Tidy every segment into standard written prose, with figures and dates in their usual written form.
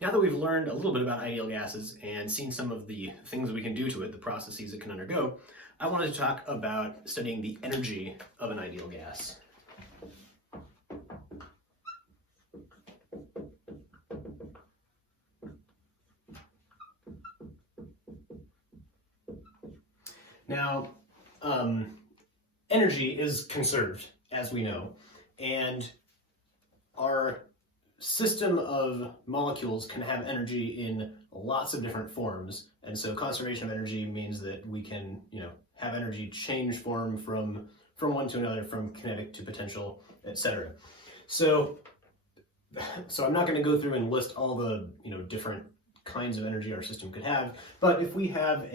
Now that we've learned a little bit about ideal gases and seen some of the things we can do to it, the processes it can undergo, I wanted to talk about studying the energy of an ideal gas. Now, energy is conserved, as we know, and our system of molecules can have energy in lots of different forms. And so conservation of energy means that we can, have energy change form from one to another, from kinetic to potential, etc. So I'm not going to go through and list all the, different kinds of energy our system could have, but if we have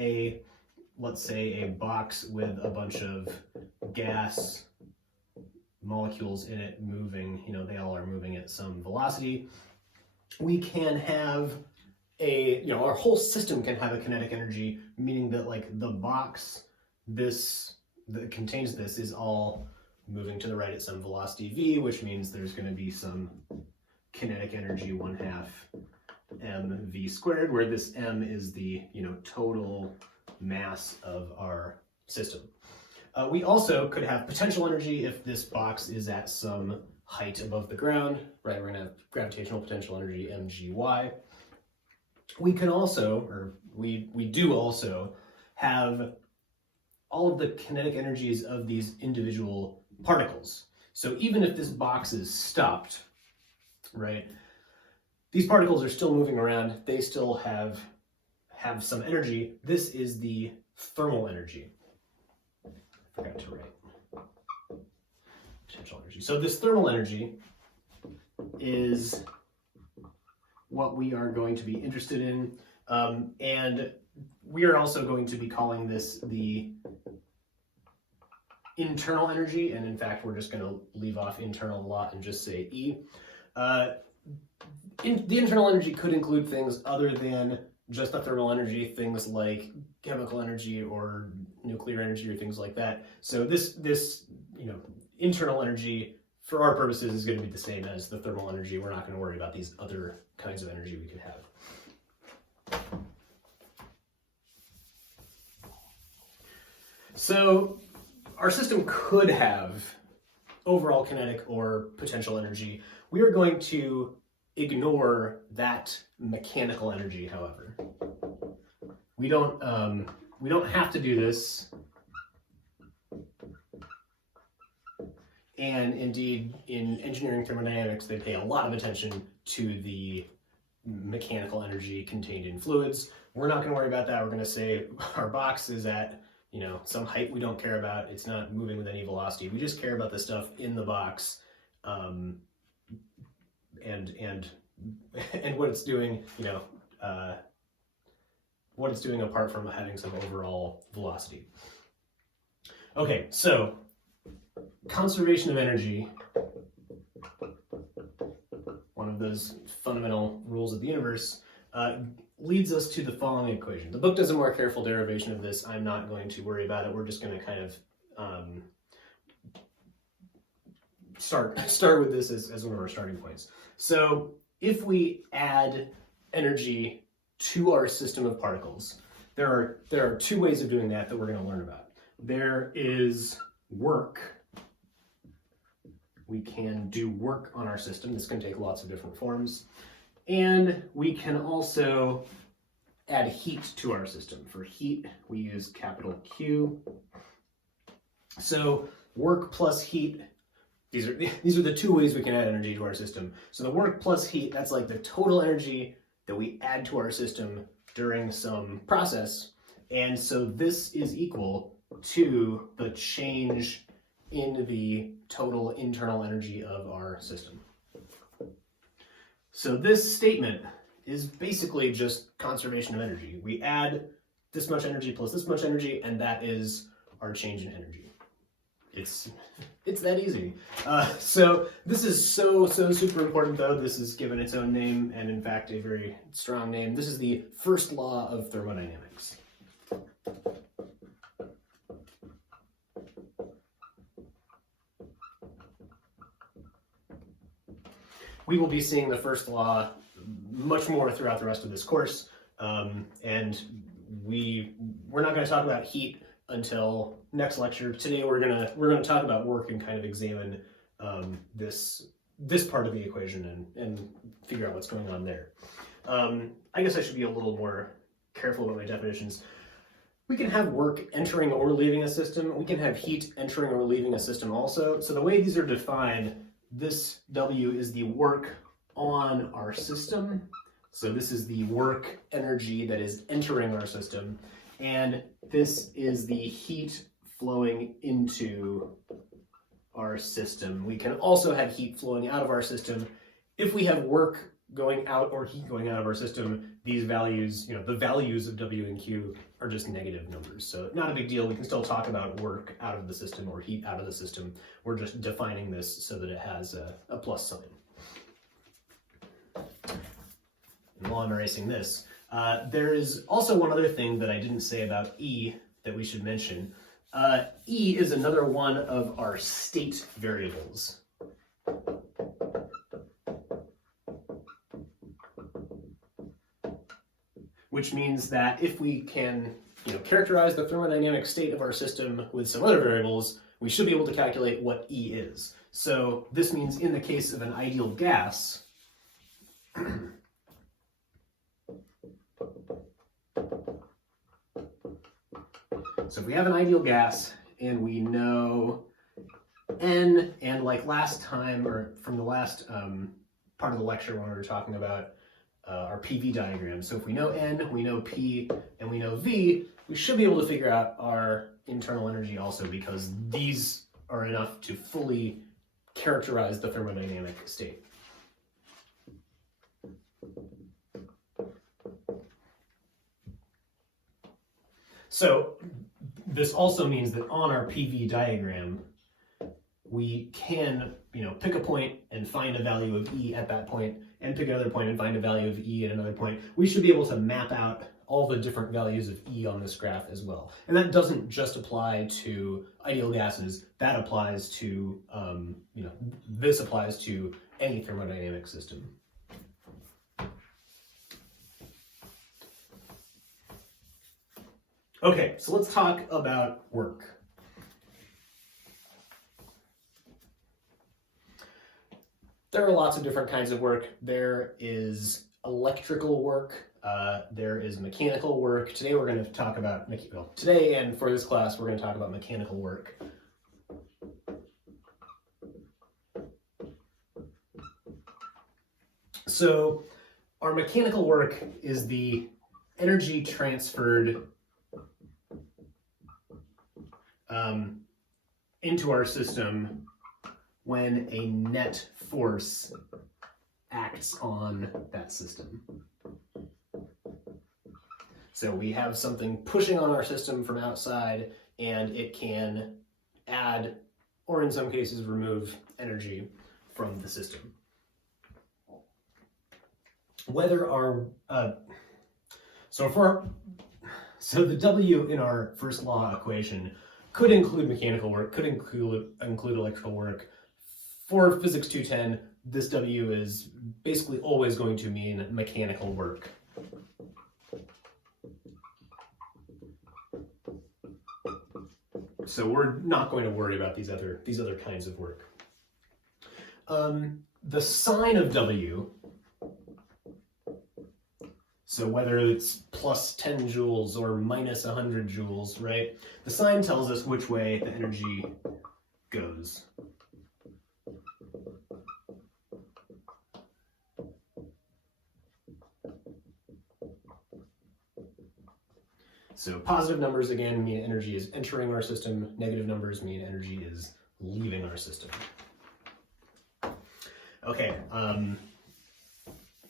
let's say a box with a bunch of gas molecules in it moving, they all are moving at some velocity, we can have our whole system can have a kinetic energy, meaning that like the box that contains this is all moving to the right at some velocity v, which means there's going to be some kinetic energy 1/2 mv squared, where this m is the total mass of our system. We also could have potential energy if this box is at some height above the ground, right? We're going to have gravitational potential energy, mgy. We can also, or we do also, have all of the kinetic energies of these individual particles. So even if this box is stopped, right, these particles are still moving around. They still have some energy. This is the thermal energy. I forgot to write potential energy. So this thermal energy is what we are going to be interested in. And we are also going to be calling this the internal energy. And in fact, we're just going to leave off internal a lot and just say E. The internal energy could include things other than just the thermal energy, things like chemical energy or nuclear energy or things like that. So this internal energy for our purposes is going to be the same as the thermal energy. We're not going to worry about these other kinds of energy we could have. So our system could have overall kinetic or potential energy. We are going to ignore that mechanical energy, however. We don't have to do this. And indeed, in engineering thermodynamics, they pay a lot of attention to the mechanical energy contained in fluids. We're not going to worry about that. We're going to say our box is at some height we don't care about. It's not moving with any velocity. We just care about the stuff in the box, and what it's doing, what it's doing apart from having some overall velocity. Okay, so conservation of energy, one of those fundamental rules of the universe, leads us to the following equation. The book does a more careful derivation of this. I'm not going to worry about it. We're just going to kind of start with this as one of our starting points. So if we add energy to our system of particles, there are two ways of doing that we're going to learn about. There is work. We can do work on our system. This can take lots of different forms. And we can also add heat to our system. For heat, we use capital Q. So work plus heat, these are the two ways we can add energy to our system. So the work plus heat, that's like the total energy that we add to our system during some process. And so this is equal to the change in the total internal energy of our system. So this statement is basically just conservation of energy. We add this much energy plus this much energy, and that is our change in energy. It's that easy. So this is so super important, though. This is given its own name, and in fact a very strong name. This is the first law of thermodynamics. We will be seeing the first law much more throughout the rest of this course. And we're not going to talk about heat until next lecture. Today we're gonna talk about work and kind of examine this part of the equation and figure out what's going on there. I guess I should be a little more careful about my definitions. We can have work entering or leaving a system. We can have heat entering or leaving a system also. So the way these are defined, this W is the work on our system. So this is the work energy that is entering our system. And this is the heat flowing into our system. We can also have heat flowing out of our system. If we have work going out or heat going out of our system, these values, the values of W and Q are just negative numbers. So not a big deal. We can still talk about work out of the system or heat out of the system. We're just defining this so that it has a plus sign. And while I'm erasing this, there is also one other thing that I didn't say about E that we should mention. E is another one of our state variables. Which means that if we can characterize the thermodynamic state of our system with some other variables, we should be able to calculate what E is. So this means in the case of an ideal gas, so if we have an ideal gas and we know N, and like last time, or from the last part of the lecture when we were talking about our PV diagram. So if we know N, we know P, and we know V, we should be able to figure out our internal energy also, because these are enough to fully characterize the thermodynamic state. So this also means that on our PV diagram, we can, pick a point and find a value of E at that point, and pick another point and find a value of E at another point. We should be able to map out all the different values of E on this graph as well. And that doesn't just apply to ideal gases. That applies to, this applies to any thermodynamic system. Okay, so let's talk about work. There are lots of different kinds of work. There is electrical work, there is mechanical work. Today we're going to talk about, today and for this class, we're going to talk about mechanical work. So our mechanical work is the energy transferred into our system when a net force acts on that system. So we have something pushing on our system from outside, and it can add, or in some cases remove, energy from the system. Whether our, so the W in our first law equation could include mechanical work, could include electrical work. For Physics 210, this W is basically always going to mean mechanical work. So we're not going to worry about these other kinds of work. The sign of W, so whether it's plus 10 joules or minus 100 joules, right? The sign tells us which way the energy goes. So positive numbers, again, mean energy is entering our system. Negative numbers mean energy is leaving our system. Okay,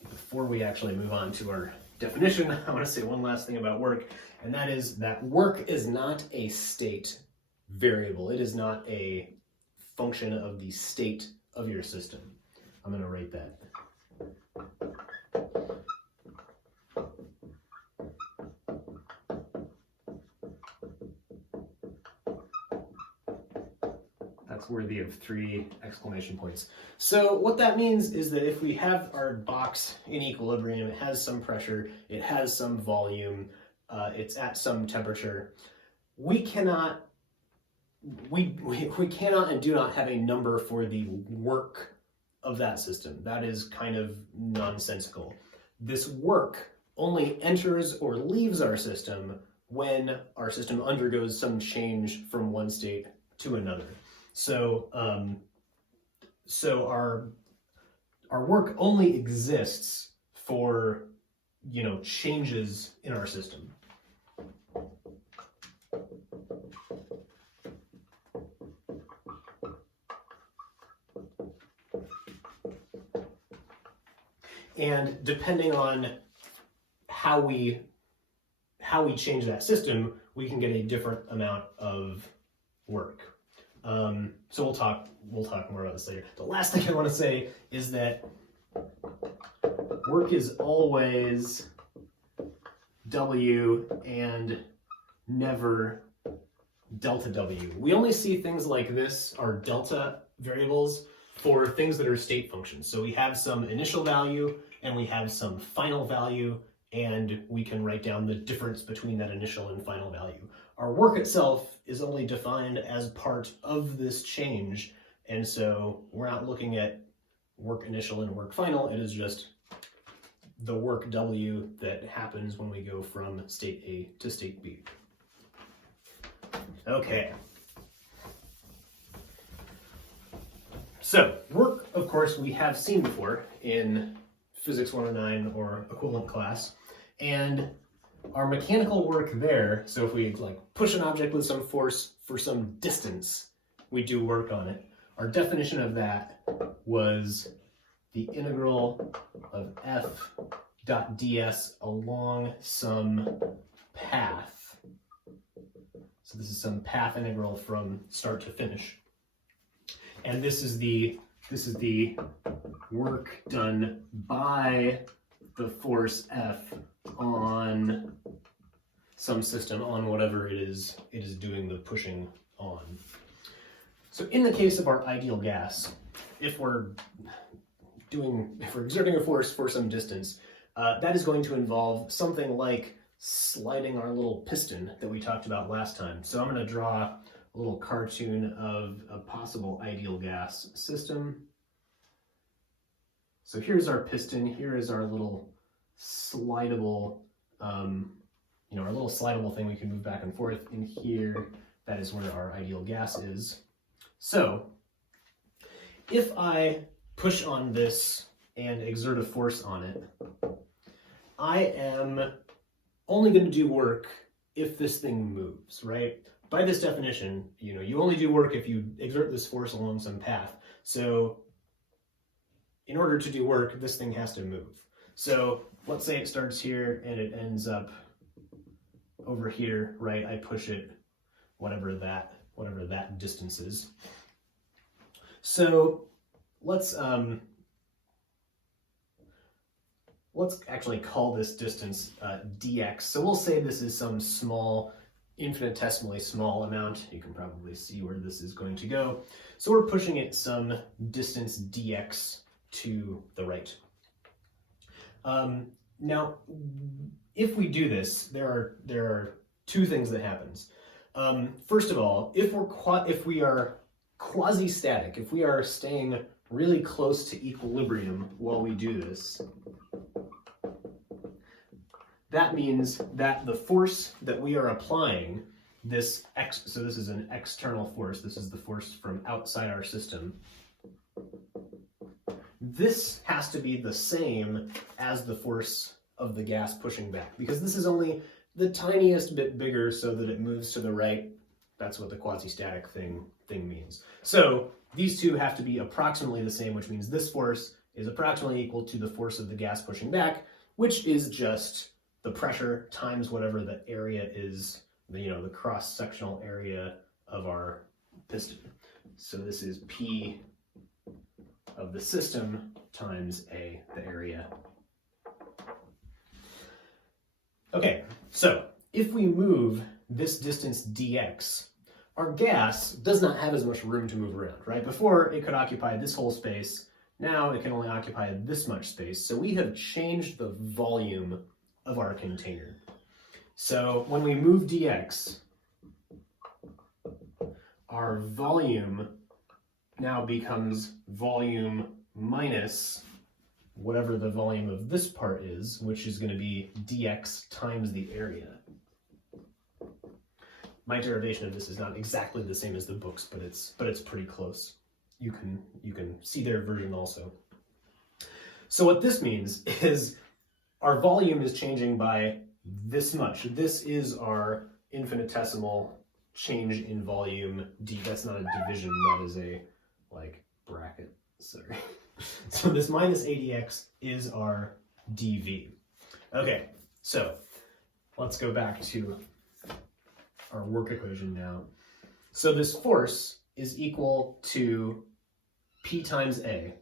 before we actually move on to our definition, I want to say one last thing about work, and that is that work is not a state variable. It is not a function of the state of your system. I'm going to write that. That's worthy of 3 exclamation points. So what that means is that if we have our box in equilibrium, it has some pressure, it has some volume, it's at some temperature, we cannot and do not have a number for the work of that system. That is kind of nonsensical. This work only enters or leaves our system when our system undergoes some change from one state to another. So, our work only exists for, changes in our system. And depending on how we change that system, we can get a different amount of work. So we'll talk more about this later. The last thing I want to say is that work is always W and never delta W. We only see things like this, our delta variables, for things that are state functions. So we have some initial value and we have some final value, and we can write down the difference between that initial and final value. Our work itself is only defined as part of this change, and so we're not looking at work initial and work final. It is just the work W that happens when we go from state A to state B. Okay. So work, of course, we have seen before in Physics 109 or equivalent class, and our mechanical work there, so if we push an object with some force for some distance, we do work on it. Our definition of that was the integral of f dot ds along some path. So this is some path integral from start to finish. And this is the work done by the force F on some system, on whatever it is doing the pushing on. So in the case of our ideal gas, if we're exerting a force for some distance, that is going to involve something like sliding our little piston that we talked about last time. So I'm going to draw a little cartoon of a possible ideal gas system. So here's our piston, here is our little slidable, our little slidable thing we can move back and forth. In here, that is where our ideal gas is. So if I push on this and exert a force on it, I am only going to do work if this thing moves, right? By this definition, you only do work if you exert this force along some path. So in order to do work, this thing has to move. So let's say it starts here and it ends up over here, right? I push it, whatever that distance is. So let's actually call this distance dx. So we'll say this is some small, infinitesimally small amount. You can probably see where this is going to go. So we're pushing it some distance dx to the right. Now, if we do this, there are two things that happens. First of all, if we are quasi-static, if we are staying really close to equilibrium while we do this, that means that the force that we are applying, so this is an external force, this is the force from outside our system, this has to be the same as the force of the gas pushing back, because this is only the tiniest bit bigger so that it moves to the right. That's what the quasi-static thing means. So these two have to be approximately the same, which means this force is approximately equal to the force of the gas pushing back, which is just the pressure times whatever the area is, the cross-sectional area of our piston. So this is P of the system times A, the area. Okay, so if we move this distance dx, our gas does not have as much room to move around, right? Before it could occupy this whole space, now it can only occupy this much space. So we have changed the volume of our container. So when we move dx, our volume now becomes volume minus whatever the volume of this part is, which is going to be dx times the area. My derivation of this is not exactly the same as the books, but it's pretty close. You can see their version also. So what this means is our volume is changing by this much. This is our infinitesimal change in volume. That's not a division, that is a bracket. Sorry. So this minus ADX is our dV. Okay, so let's go back to our work equation now. So this force is equal to P times A.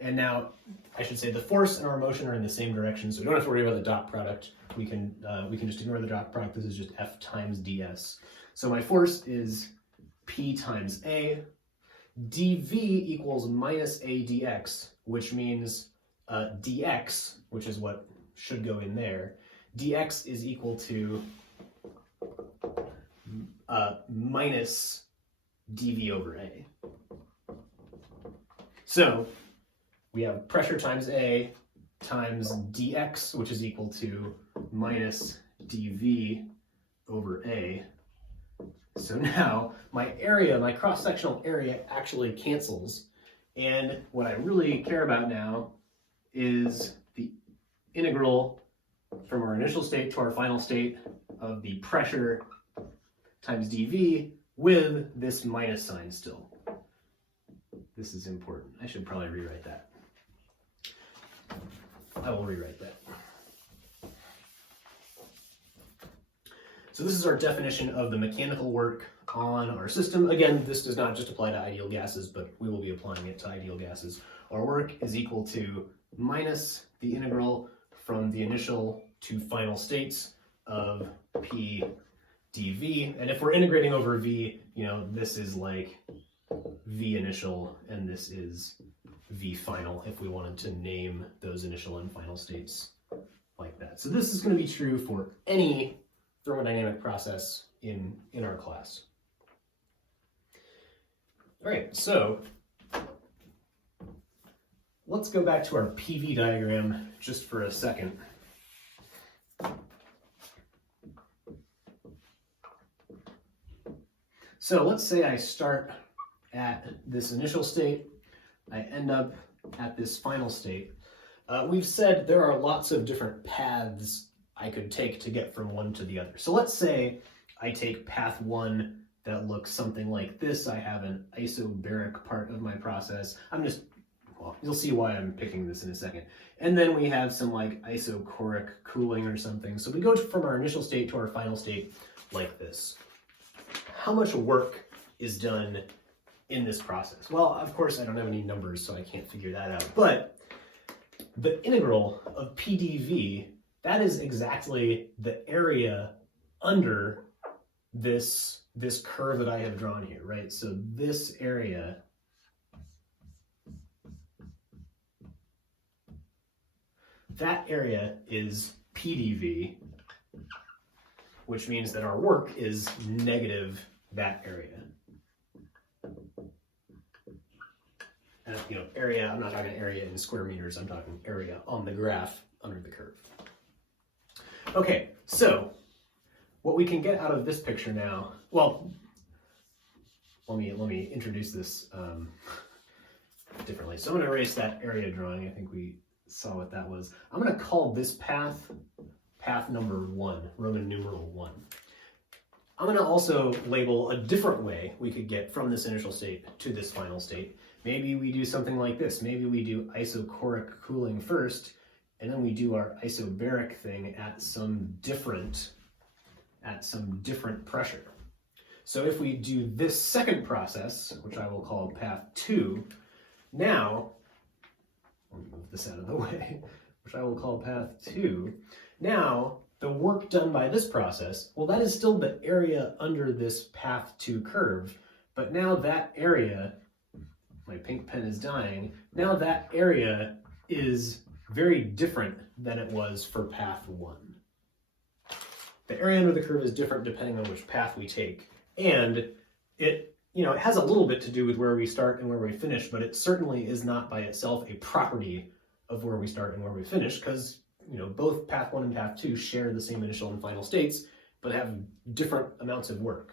And now, I should say the force and our motion are in the same direction, so we don't have to worry about the dot product. We can just ignore the dot product. This is just F times ds. So my force is P times A. dV equals minus A dx, which means dx, which is what should go in there, dx is equal to minus dV over A. So we have pressure times A times dx, which is equal to minus dV over A. So now my area, my cross-sectional area actually cancels. And what I really care about now is the integral from our initial state to our final state of the pressure times dV with this minus sign still. This is important. I should probably rewrite that. I will rewrite that. So this is our definition of the mechanical work on our system. Again, this does not just apply to ideal gases, but we will be applying it to ideal gases. Our work is equal to minus the integral from the initial to final states of P dV. And if we're integrating over V, this is like V initial and this is V final if we wanted to name those initial and final states like that. So this is going to be true for any thermodynamic process in our class. All right, so let's go back to our PV diagram just for a second. So let's say I start at this initial state, I end up at this final state. We've said there are lots of different paths I could take to get from one to the other. So let's say I take path one that looks something like this. I have an isobaric part of my process. You'll see why I'm picking this in a second. And then we have some isochoric cooling or something. So we go from our initial state to our final state like this. How much work is done in this process? Well, of course, I don't have any numbers, so I can't figure that out. But the integral of PdV, that is exactly the area under this curve that I have drawn here, right? So this area that area is PdV, which means that our work is negative that area. And area, I'm not talking area in square meters, I'm talking area on the graph under the curve. Okay, so what we can get out of this picture now, well, let me introduce this differently. So I'm going to erase that area drawing. I think we saw what that was. I'm going to call this path number 1, Roman numeral 1. I'm going to also label a different way we could get from this initial state to this final state. Maybe we do something like this. Maybe we do isochoric cooling first, and then we do our isobaric thing at some different pressure. So if we do this second process, which I will call path 2, now, let me move this out of the way, which I will call path 2, now the work done by this process, well, that is still the area under this path 2 curve, but now that area, my pink pen is dying, now that area is very different than it was for path 1. The area under the curve is different depending on which path we take, and it has a little bit to do with where we start and where we finish, but it certainly is not by itself a property of where we start and where we finish, because both path 1 and path 2 share the same initial and final states, but have different amounts of work.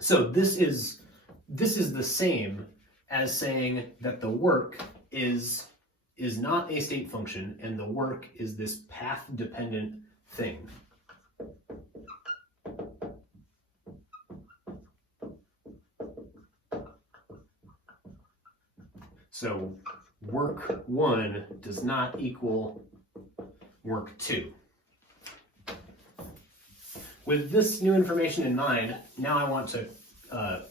So this is the same as saying that the work is not a state function, and the work is this path-dependent thing. So work 1 does not equal work 2. With this new information in mind, now I want to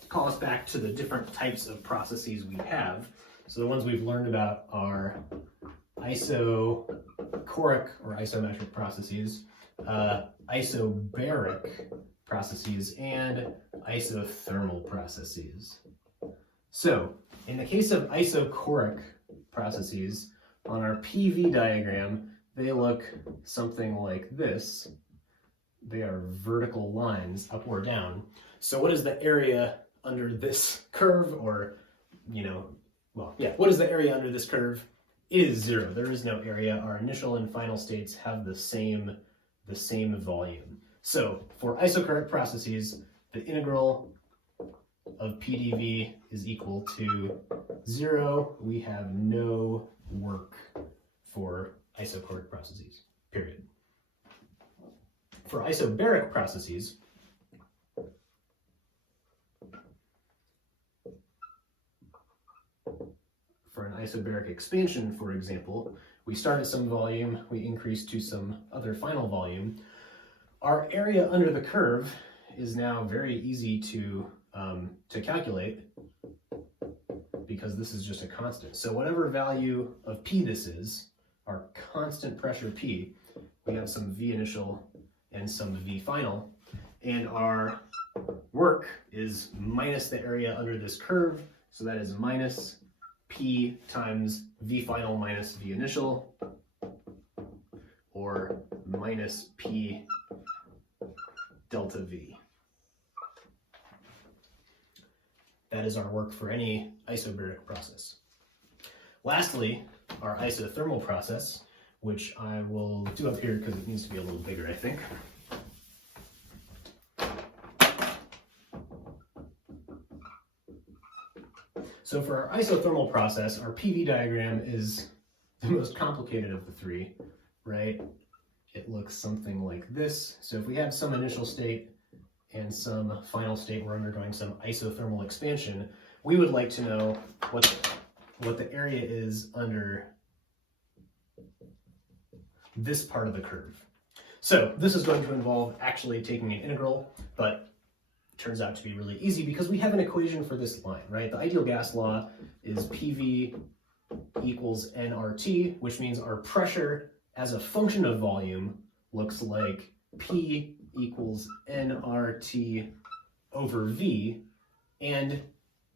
call us back to the different types of processes we have. So the ones we've learned about are isochoric or isometric processes, isobaric processes, and isothermal processes. So in the case of isochoric processes, on our PV diagram, they look something like this. They are vertical lines up or down. So what is the area under this curve, or, what is the area under this curve? It is 0. There is no area. Our initial and final states have the same volume. So for isochoric processes, the integral of PdV is equal to 0. We have no work for isochoric processes, period. For isobaric processes, for an isobaric expansion, for example, we start at some volume, we increase to some other final volume. Our area under the curve is now very easy to calculate, because this is just a constant. So whatever value of P this is, our constant pressure P, we have some V initial and some V final, and our work is minus the area under this curve, so that is minus P times V final minus V initial, or minus P delta V. That is our work for any isobaric process. Lastly, our isothermal process, which I will do up here because it needs to be a little bigger, I think. So for our isothermal process, our PV diagram is the most complicated of the three, right? It looks something like this. So if we have some initial state and some final state, we're undergoing some isothermal expansion, we would like to know what the area is under this part of the curve. So this is going to involve actually taking an integral, but it turns out to be really easy because we have an equation for this line, right? The ideal gas law is PV equals nRT, which means our pressure as a function of volume looks like P equals nRT over V, and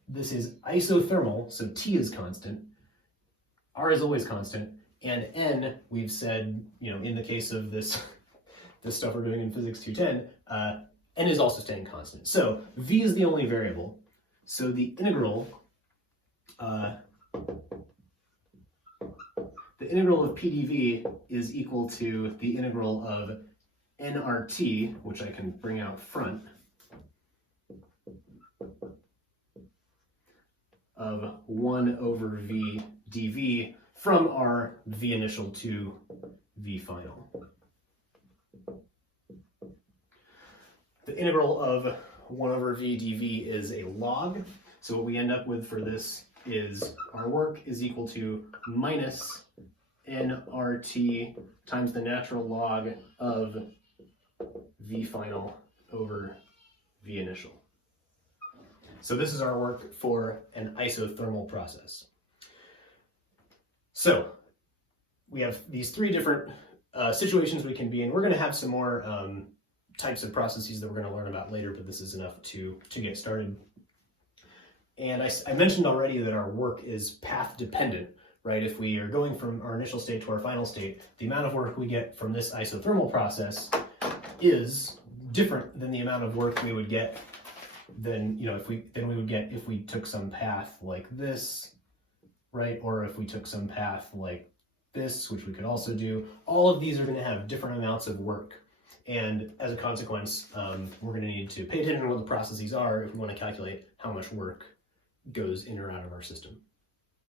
this is isothermal, so T is constant, R is always constant, and N, we've said, in the case of this stuff we're doing in Physics 210, N is also staying constant. So V is the only variable, so the integral of PdV is equal to the integral of nRT, which I can bring out front, of 1 over V dV from our V initial to V final. The integral of 1 over V dV is a log, so what we end up with for this is our work is equal to minus nRT times the natural log of V final over V initial. So this is our work for an isothermal process. So we have these three different situations we can be in. We're going to have some more types of processes that we're going to learn about later, but this is enough to get started. And I mentioned already that our work is path dependent, right? If we are going from our initial state to our final state, the amount of work we get from this isothermal process is different than the amount of work we would get if we took some path like this, right? Or if we took some path like this, which we could also do. All of these are going to have different amounts of work. And as a consequence, we're going to need to pay attention to what the processes are if we want to calculate how much work goes in or out of our system.